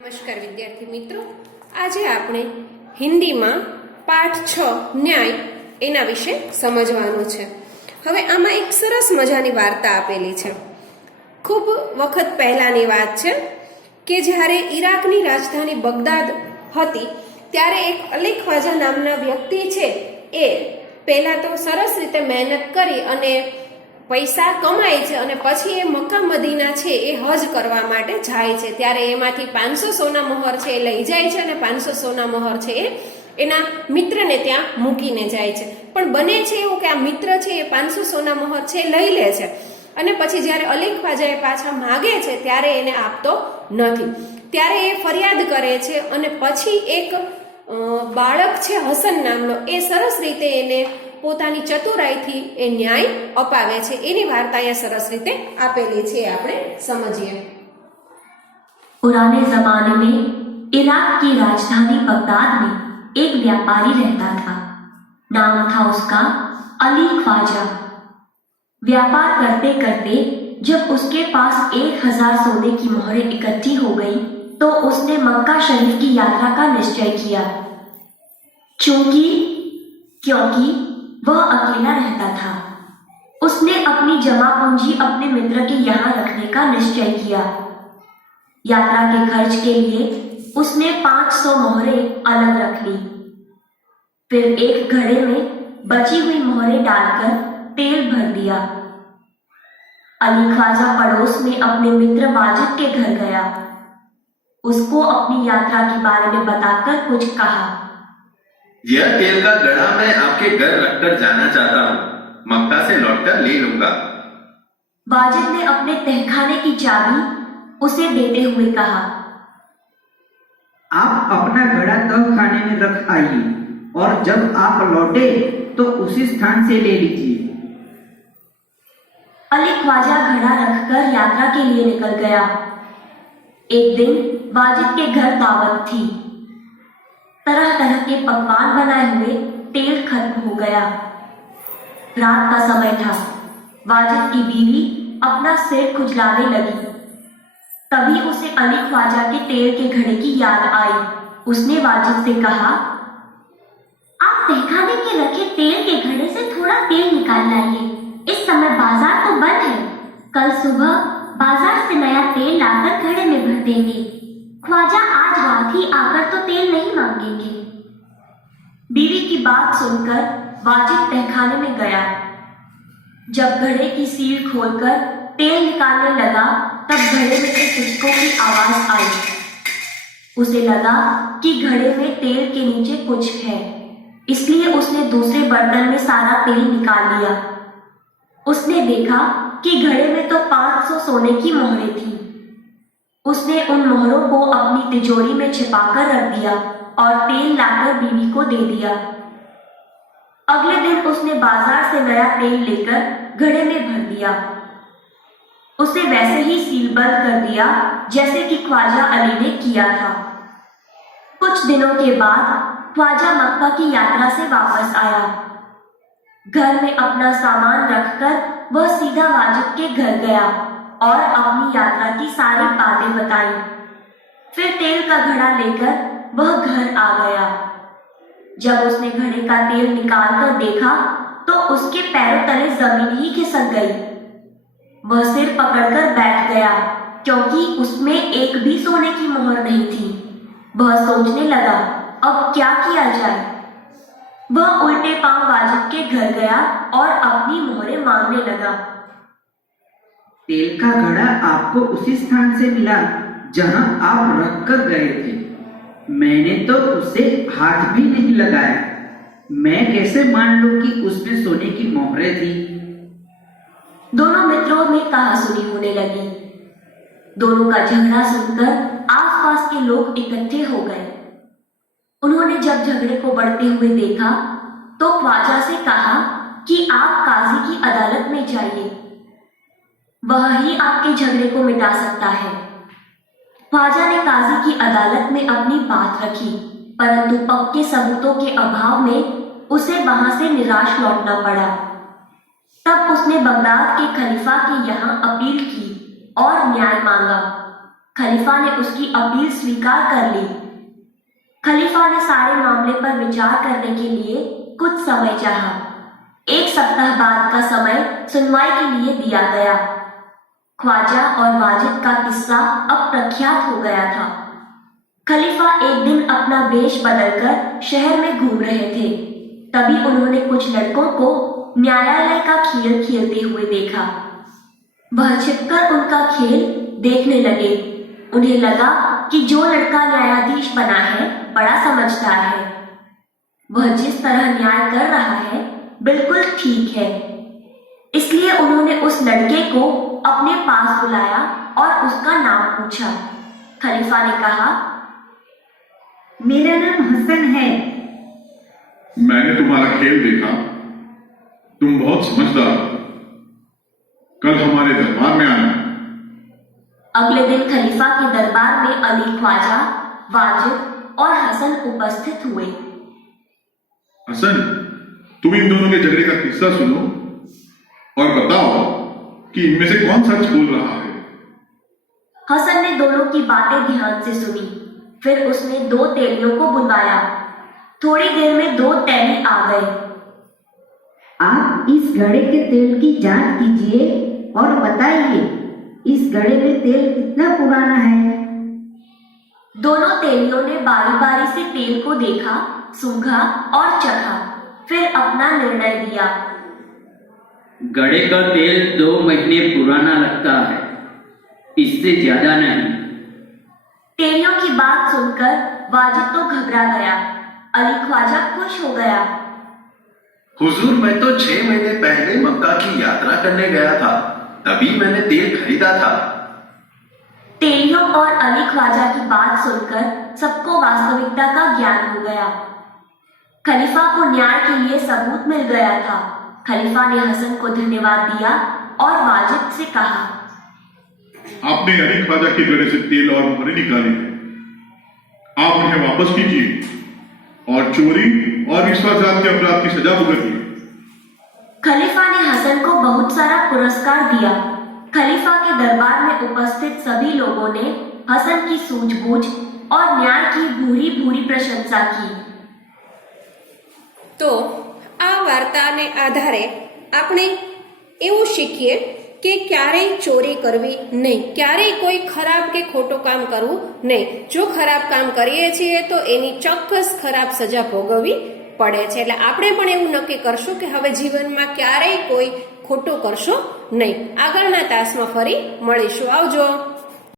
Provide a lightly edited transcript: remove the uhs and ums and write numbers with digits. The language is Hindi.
નમસ્કાર વિદ્યાર્થી મિત્રો, આજે આપણે હિન્દીમાં પાઠ 6 ન્યાય એના વિશે સમજવાનું છે. હવે આમાં એક સરસ મજાની વાર્તા આપેલી છે. ખૂબ વખત પહેલાની વાત છે કે જ્યારે ઈરાકની રાજધાની બગદાદ હતી ત્યારે એક અલી ખ્વાજા નામના વ્યક્તિ છે એ પહેલાં તો સરસ રીતે મહેનત કરી અને પૈસા કમાય છે અને પછી એ મક્કા મદીના છે એ હજ કરવા માટે જાય છે. ત્યારે એમાંથી 500 સોના મોહર છે એ લઈ જાય છે અને 500 સોના મોહર છે એ એના મિત્રને ત્યાં મૂકીને જાય છે. પણ બને છે એવું કે આ મિત્ર છે એ 500 સોના મોહર છે એ લઈ લે છે અને પછી જ્યારે અલી ખ્વાજા એ પાછા માગે છે ત્યારે એને આપતો નથી. ત્યારે એ ફરિયાદ કરે છે અને પછી એક બાળક છે હસન નામનો એ સરસ રીતે એને પોતાની ચતુરાઈથી એ ન્યાય અપાવે છે. એની વાર્તા એ સરસ રીતે આપેલી છે, આપણે સમજીએ. पुराने जमाने में इराक की राजधानी बगदाद में एक व्यापारी रहता था. नाम था उसका अली ख्वाजा. व्यापार करते करते जब उसके पास 1000 सोने की मोहरें इकट्ठी हो गई तो उसने मक्का शरीफ की यात्रा का निश्चय किया. क्योंकि वह अकेला रहता था, उसने अपनी जमा पूंजी अपने मित्र के यहाँ रखने का निश्चय किया. यात्रा के खर्च के लिए उसने 500 मोहरें अलग रख ली. फिर एक घड़े में बची हुई मोहरें डालकर तेल भर दिया. अली ख्वाजा पड़ोस में अपने मित्र वाजिद के घर गया. उसको अपनी यात्रा के बारे में बताकर कुछ कहा. यह तेल का घड़ा मैं आपके घर रखकर जाना चाहता हूँ. मक्का से लौटकर ले लूंगा. वाजिद ने अपने तहखाने की चाबी उसे देते हुए कहा. आप अपना घड़ा तहखाने में रख आइए और जब आप लौटे तो उसी स्थान से ले लीजिए. अली ख्वाजा घड़ा रखकर यात्रा के लिए निकल गया. एक दिन वाजिद के घर दावत थी. तरह तरह के पकवान बनाए हुए तेल खत्म हो गया. रात का समय था. वाजिद की बीवी अपना सिर खुजलाने लगी. तभी उसे अली ख्वाजा के तेल के घड़े की याद आई. उसने वाजिद से कहा, आप तहखाने के रखे तेल के घड़े से थोड़ा तेल निकाल लाइए. इस समय बाजार तो बंद है. कल सुबह बाजार से नया तेल लाकर घड़े में भर देंगे. ख्वाजा आज रात ही आकर तो तेल नहीं मांगेंगे. बीवी की बात सुनकर वाजिद तहखाने में गया. जब घड़े की सील खोलकर तेल निकालने लगा तब घड़े में से कुछकों की आवाज आई. उसे लगा कि घड़े में तेल के नीचे कुछ है, इसलिए उसने दूसरे बर्तन में सारा तेल निकाल लिया. उसने देखा कि घड़े में तो 500 सोने की मोहरें थी. उसने उन मोहरों को अपनी तिजोरी में छिपाकर रख दिया और तेल लाकर बीवी को दे दिया. अगले दिन उसने बाजार से नया तेल लेकर घड़े में भर दिया. उसे वैसे ही सीलबंद कर दिया जैसे कि ख्वाजा अली ने किया था. कुछ दिनों के बाद ख्वाजा मक्का की यात्रा से वापस आया. घर में अपना सामान रखकर वह सीधा वाजिद के घर गया और अपनी यात्रा की सारी बातें बताई. फिर तेल का घड़ा लेकर वह घर आ गया. जब उसने घड़े का तेल निकाल कर देखा तो उसके पैरों तले जमीन ही खिसक गई. वह सिर पकड़कर बैठ गया क्योंकि उसमें एक भी सोने की मोहर नहीं थी. वह सोचने लगा, अब क्या किया जाए. वह उल्टे पांव वाजिद के घर गया और अपनी मोहरें मांगने लगा. तेल का घड़ा आपको उसी स्थान से मिला जहां आप रख कर गए थे. मैंने तो उसे हाथ भी नहीं लगाया. मैं कैसे मान लूं कि उसमें सोने की मोहरें थी. दोनों मित्रों में कहासुनी होने लगी. दोनों का झगड़ा सुनकर आसपास के लोग इकट्ठे हो गए. उन्होंने जब झगड़े को बढ़ते हुए देखा तो ख्वाजा से कहा कि आप काजी की अदालत में जाइए, वह ही आपके झगड़े को मिटा सकता है. ख्वाजा ने काजी की अदालत में अपनी बात रखी, परंतु पक्के सबूतों के अभाव में उसे वहां से निराश लौटना पड़ा. तब उसने बगदाद के खलीफा के यहाँ अपील की और न्याय मांगा. खलीफा ने उसकी अपील स्वीकार कर ली। खलीफा ने सारे मामले पर विचार करने के लिए कुछ समय चाहा। 1 सप्ताह बाद का समय सुनवाई के लिए दिया गया। ख्वाजा और वाजिद का किस्सा अब प्रख्यात हो गया था। खलीफा एक दिन अपना वेश बदलकर शहर में घूम रहे थे। तभी उन्होंने कुछ लड़कों को न्यायालय का खेल खेलते हुए देखा। वह छिपकर उनका खेल देखने लगे। उन्हें लगा कि जो लड़का न्यायाधीश बना है बड़ा समझदार है। वह जिस तरह न्याय कर रहा है बिल्कुल ठीक है। इसलिए उन्होंने उस लड़के को अपने पास बुलाया और उसका नाम पूछा। खलीफा ने कहा, मेरा नाम हसन है। मैंने तुम्हारा खेल देखा, तुम बहुत समझदार हो। कल हमारे दरबार में आना। अगले दिन खलीफा के दरबार में अली ख्वाजा, वाजिद और हसन उपस्थित हुए। हसन, तुम इन दोनों के झगड़े का किस्सा सुनो और बताओ कि इनमें से कौन सच बोल रहा है। हसन ने दोनों की बातें ध्यान से सुनी। फिर उसने 2 तेलियों को बुलवाया। थोड़ी देर में 2 तेली आ गए। आप इस घड़े के तेल की जांच कीजिए और बताइए इस घड़े में तेल कितना पुराना है। दोनों तेलियों ने बारी बारी से तेल को देखा, सूंघा और चखा, फिर अपना निर्णय दिया। घड़े का तेल 2 महीने पुराना लगता है, इससे ज्यादा नहीं। तेलियों की बात सुनकर वाजिद तो घबरा गया। अली ख्वाजा खुश हो गया। हुजूर, मैं तो 6 महीने पहले मक्का की यात्रा करने गया था, तभी मैंने तेल खरीदा था। तेलियों और अली ख्वाजा की बात सुनकर सबको वास्तविकता का ज्ञान हो गया। खलीफा को न्याय के लिए सबूत मिल गया था। खलीफा ने हसन को धन्यवाद दिया और वाजिद से कहा, आपने अली ख्वाजा के घड़े से तेल और मोहरें निकाली है। आप उन्हें वापस कीजिए और चोरी और विश्वासघात के अपराध की सजा भुगतिए। खलीफा ने हसन को बहुत सारा पुरस्कार दिया। खलीफा के दरबार में उपस्थित सभी लोगों ने हसन की सूझबूझ और न्याय की भूरी भूरी प्रशंसा की। તો આ વાર્તાને આધારે આપણે એવું શીખીએ કે ક્યારેય ચોરી કરવી નહીં, ક્યારેય કોઈ ખરાબ કે ખોટું કામ કરવું નહીં. જો ખરાબ કામ કરીએ છીએ તો એની ચોક્કસ ખરાબ સજા ભોગવવી પડે છે. એટલે આપણે પણ એવું નક્કી કરશું કે હવે જીવનમાં ક્યારેય કોઈ ખોટું કરશો નહીં. આગળના તાસમાં ફરી મળીશું. આવજો.